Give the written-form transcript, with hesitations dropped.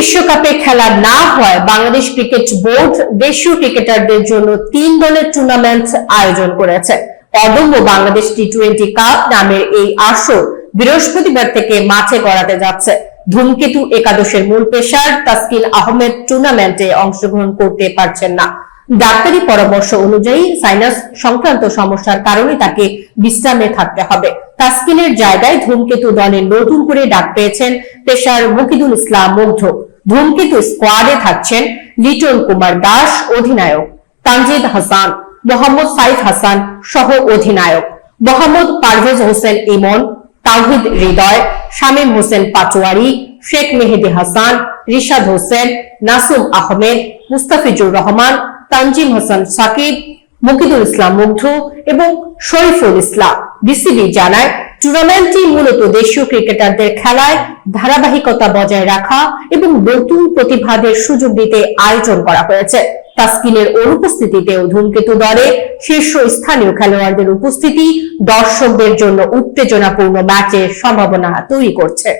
বিশ্বকাপে খেলা না হয় বাংলাদেশ ক্রিকেট বোর্ড দেশীয় ক্রিকেটারদের জন্য 3 দলের টুর্নামেন্ট আয়োজন করেছে। অদম্য বাংলাদেশ টি-20 কাপ নামের এই আসর বৃহস্পতিবার থেকে মাঠে গড়াতে যাচ্ছে। ধূমকেতু একাদশের মূল পেসার তাসকিন আহমেদ টুর্নামেন্টে অংশগ্রহণ করতে পারছেন না। ডাক্তারি পরামর্শ অনুযায়ী সাইনাস সংক্রান্ত সমস্যার কারণে তাকে বিশ্রামে থাকতে হবে। তাসকিনের জায়গায় ধূমকেতু দলে নতুন করে ডাক পেয়েছেন পেসার মুকিদুল ইসলাম মুগ্ধ। ধূমকেতু স্কোয়াডে থাকছেন লিটন কুমার দাস অধিনায়ক, তানজিদ হাসান, মোহাম্মদ সাইফ হাসান সহ অধিনায়ক, মোহাম্মদ পারভেজ হোসেন ইমন, তাওহিদ হৃদয়, শামীম হোসেন পাটোয়ারি, শেখ মেহেদী হাসান, রিশাদ হোসেন, নাসুম আহমেদ, মুস্তাফিজুর রহমান, তানজিম হাসান সাকিব, মুকিদুল ইসলাম মুগ্ধ এবং শরীফুল ইসলাম। বিসিবি জানায় টুর্নামেন্টটি মূলত দেশীয় ক্রিকেটারদের খেলায় ধারাবাহিকতা বজায় রাখা এবং নতুন প্রতিভাদের সুযোগ দিতে আয়োজন করা হয়েছে। তাসকিনের অনুপস্থিতিতেও ধূমকেতু দলে শীর্ষ স্থানীয় খেলোয়াড়দের উপস্থিতি দর্শকদের জন্য উত্তেজনাপূর্ণ ম্যাচের সম্ভাবনা তৈরি করছে।